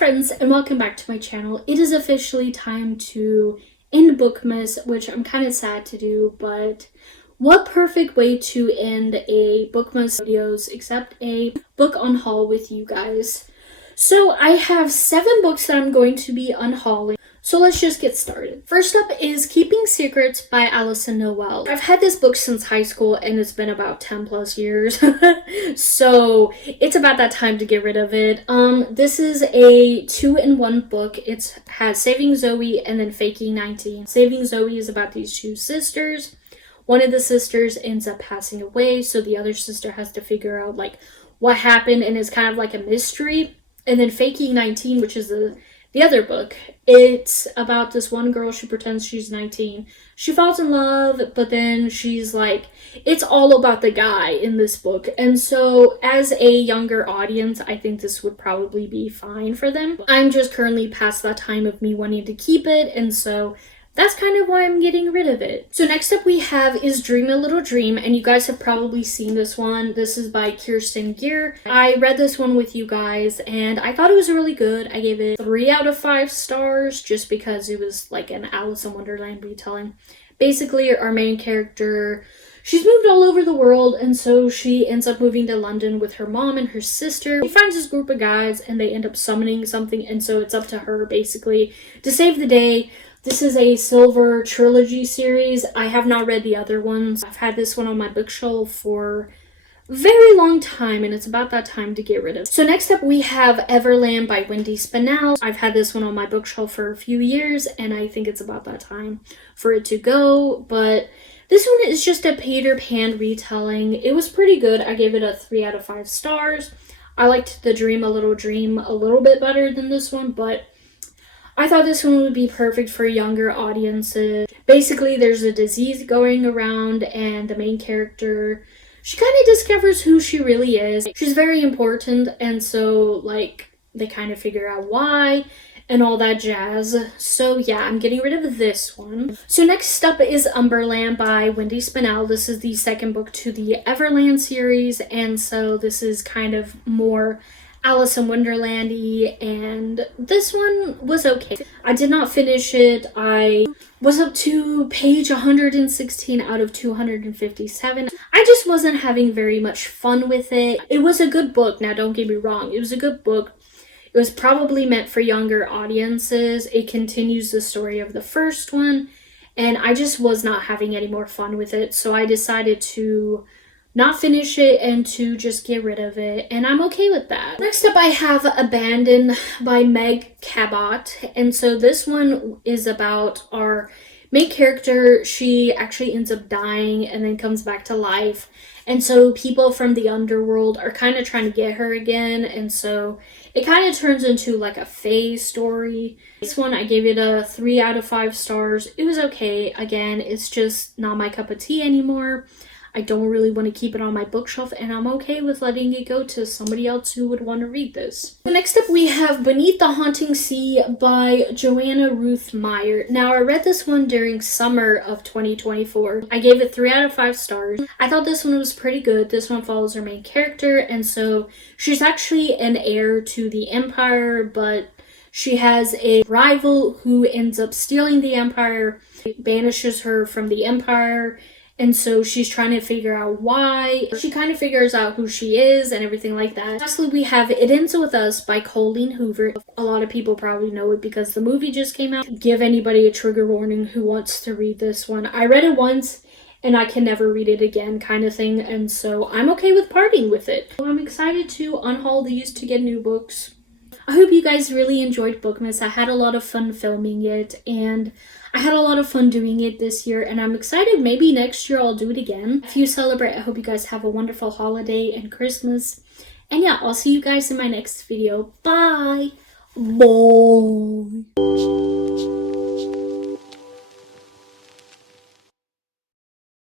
friends, and welcome back to my channel. It is officially time to end Bookmas, which I'm kind of sad to do, but what perfect way to end a Bookmas videos except a book unhaul with you guys. So I have 7 books that I'm going to be unhauling. So let's just get started. First up is Keeping Secrets by Alison Noel. I've had this book since high school and it's been about 10 plus years. So it's about that time to get rid of it. This is a 2-in-1 book. It has Saving Zoe and then Faking 19. Saving Zoe is about these 2 sisters. One of the sisters ends up passing away, so the other sister has to figure out like what happened, and it's kind of like a mystery. And then Faking 19, which is the other book, it's about this one girl. She pretends she's 19. She falls in love, but then she's like, it's all about the guy in this book. And so as a younger audience, I think this would probably be fine for them. I'm just currently past that time of me wanting to keep it, and so that's kind of why I'm getting rid of it. So next up we have is Dream a Little Dream, and you guys have probably seen this one. This is by Kirsten Gier. I read this one with you guys and I thought it was really good. I gave it 3 out of 5 stars just because it was like an Alice in Wonderland retelling. Basically, our main character, she's moved all over the world, and so she ends up moving to London with her mom and her sister. She finds this group of guys and they end up summoning something, and so it's up to her basically to save the day. This is a Silver Trilogy series. I have not read the other ones. I've had this one on my bookshelf for a very long time, and it's about that time to get rid of it. So next up we have Everland by Wendy Spinell. I've had this one on my bookshelf for a few years, and I think it's about that time for it to go. But this one is just a Peter Pan retelling. It was pretty good. I gave it a 3 out of 5 stars. I liked the Dream a Little Dream a little bit better than this one, but I thought this one would be perfect for younger audiences. Basically, there's a disease going around, and the main character, she kind of discovers who she really is. She's very important, and so, like, they kind of figure out why and all that jazz. So yeah, I'm getting rid of this one. So next up is Umberland by Wendy Spinell. This is the second book to the Everland series, and so this is kind of more Alice in Wonderland-y, and this one was okay. I did not finish it. I was up to page 116 out of 257. I just wasn't having very much fun with it. It was a good book, now don't get me wrong. It was a good book. It was probably meant for younger audiences. It continues the story of the first one, and I just was not having any more fun with it, so I decided to not finish it and to just get rid of it, and I'm okay with that. Next up I have Abandoned by Meg Cabot, and so this one is about our main character. She actually ends up dying and then comes back to life, and so people from the underworld are kind of trying to get her again, and so it kind of turns into like a fae story. This one I gave it a 3 out of 5 stars. It was okay. Again, it's just not my cup of tea anymore. I don't really want to keep it on my bookshelf, and I'm okay with letting it go to somebody else who would want to read this. So next up we have Beneath the Haunting Sea by Joanna Ruth Meyer. Now, I read this one during summer of 2024. I gave it 3 out of 5 stars. I thought this one was pretty good. This one follows her main character, and so she's actually an heir to the Empire, but she has a rival who ends up stealing the Empire, banishes her from the Empire, and so she's trying to figure out why. She kind of figures out who she is and everything like that. Lastly, we have It Ends With Us by Colleen Hoover. A lot of people probably know it because the movie just came out. Give anybody a trigger warning who wants to read this one. I read it once and I can never read it again, kind of thing. And so I'm okay with parting with it. So I'm excited to unhaul these to get new books. I hope you guys really enjoyed Bookmas. I had a lot of fun filming it, and I had a lot of fun doing it this year, and I'm excited maybe next year I'll do it again. If you celebrate, I hope you guys have a wonderful holiday and Christmas. And yeah, I'll see you guys in my next video. Bye! Bye!